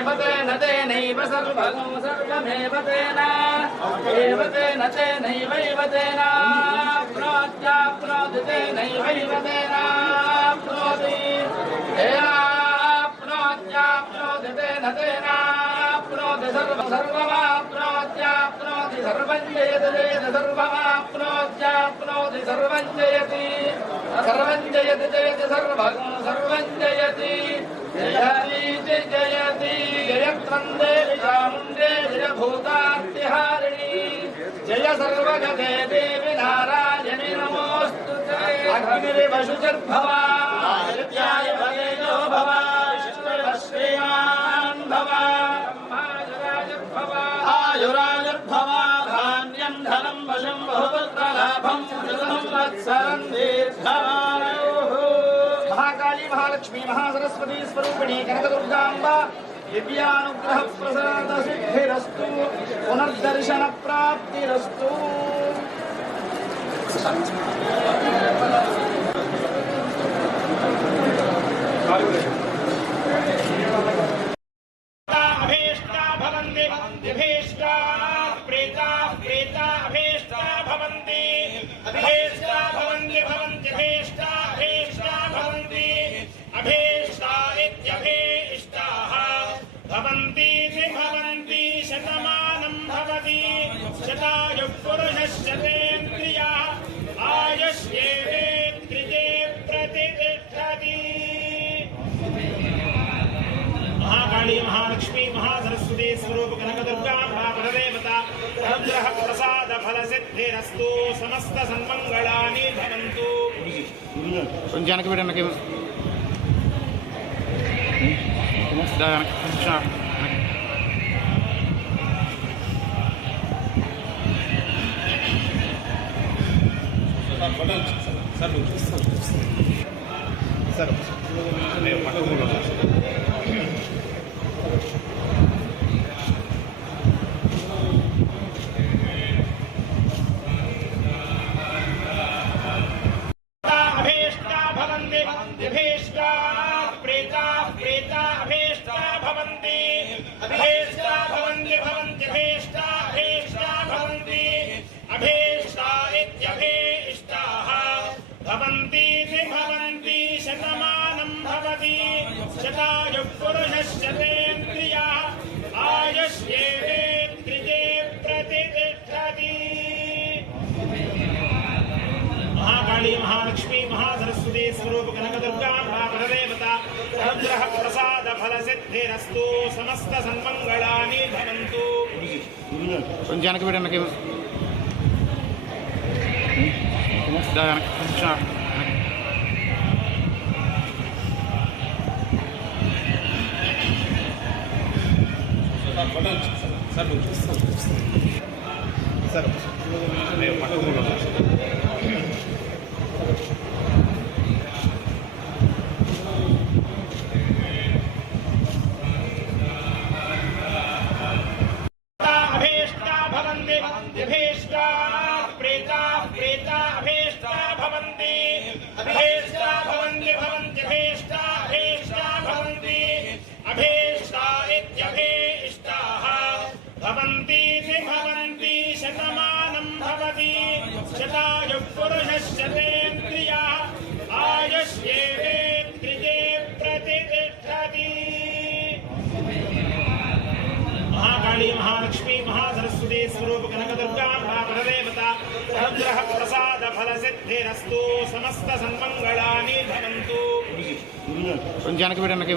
एव तेन तेनैव सर्वगो सर्वमेव तेन एव तेन तेनैवैव तेन प्रोत्याप्नोति तेनैवैव तेन प्रोति तेनाप्नोत्याप्नोति तेन तेनाप्नोति सर्वमाप्नोत्याप्नोति सर्वं जयति जयति सर्वमाप्नोत्याप्नोति सर्वं जयति जयति सर्वगो सर्वं जयति जयति जयति जयत्वं देवि चामुण्डे जय भूतार्तिहारिणी जय सर्वगते देवि नारायणि नमोऽस्तुते अग्निरिव शुचिर्भव आदित्याय वरेजो भव विष्णुरिव श्रीमान् भव आयुरायुर्भव धान्यं धनं वशं बहुपुत्रलाभं संवत्सरं दीर्घायुः महाकाली महालक्ष्मी महासरस्वती स्वरूपिणी कनकदुर्गाम्बा दिव्यानुग्रह प्रसाद सिद्धिरस्तु पुनर्दर्शन प्राप्तिरस्तु अभीष्टा भवन्ति अभीष्टा प्रेता प्रेता अभीष्टा भवन्ति अभीष्टा भवन्ति भवन्ति अभीष्टा अभीष्टा भवन्ति अभीष्टा इत्यभीष्टाः भवन्ति भवन्ति शतमानं भवति शतायुः पुरुषस्य तेन्द्रियः आयुष्येवेन्द्रिये प्रतिष्ठति महाकाली महालक्ष्मी महासरस्वती स्वरूप कनकदुर्गाम्बा परदेवता अनुग्रह प्रसाद फल सिद्धिरस्तु समस्त सन्मंगलानि भवन्तु जानकी बेटा नके अभीष्टा भवन्ति अभीष्टा प्रेता प्रेता अभीष्टा भवन्ति अभीष्टा भवन्ति भवन्ति अभीष्टा अभीष्टा भवन्ति अभीष्टा इत्यभीष्टाः भवन्ति भवन्ति शतमानं भवति शतायुः पुरुषस्य तेन्द्रियः आयुष्येवेन्द्रिये प्रतिष्ठति महाकाली महालक्ष्मी महासरस्वती स्वरूप कनकदुर्गाम्बा परदेवता अनुग्रह प्रसाद फल सिद्धिरस्तु समस्त सन्मंगलानि भवन्तु जानकी बेटा नके अभीष्टा भवन्ति अभीष्टा प्रेता प्रेता अभीष्टा भवन्ति अभीष्टा भवन्ति भवन्ति अभीष्टा अभीष्टा भवन्ति अभीष्टा इत्यभीष्टाः भवन्ति भवन्ति शतमानं भवति शतायुः पुरुषस्य तेन्द्रियः आयुष्येवेन्द्रिये प्रतिष्ठति महाकाली महालक्ष्मी महासरस्वती स्वरूप कनकदुर्गाम्बा परदेवता अनुग्रह प्रसाद फल सिद्धिरस्तु समस्त सन्मंगलानि भवन्तु जानकी बेटा नके